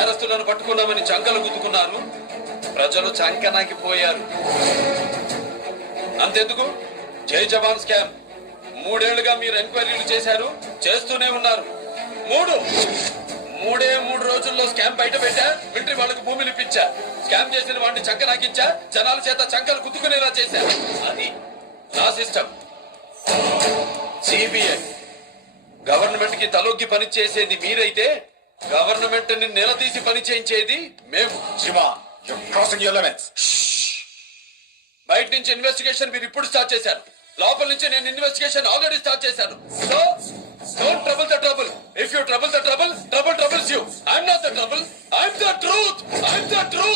నేరస్తులను పట్టుకున్నామని చంకలు గుద్దుకున్నారు. ప్రజలు చంకనాకిపోయారు. అంతెందుకు, జై జవాన్ స్కామ్ 3 ఏళ్లుగా మీరు ఎంక్వైరీలు చేశారు, చేస్తూనే ఉన్నారు. 3 రోజుల్లో స్కామ్ బయట పెట్టా. మిలిటరీ వాళ్ళకు భూమిని ఇప్పించా. స్కామ్ చేసిన వాడిని చంకనాకించా. జనాల చేత చంకలు గుద్దుకునేలా చేశా. అది నా సిస్టమ్. సిబిఐ గవర్నమెంట్ కి తలొగ్గి పని చేసేది మీరైతే, గవర్నమెంట్ ని నిలదీసి పని చేయించేది మేము. Shiva, you're crossing your limits. బయట నుంచి ఇన్వెస్టిగేషన్ మీరు ఇప్పుడు స్టార్ట్ చేశారు. లోపల నుంచి నేను ఇన్వెస్టిగేషన్ ఆల్రెడీ స్టార్ట్ చేశాను. So don't trouble the trouble. If you trouble the trouble, trouble troubles you. I'm not the trouble, I'm the truth. I'm the truth.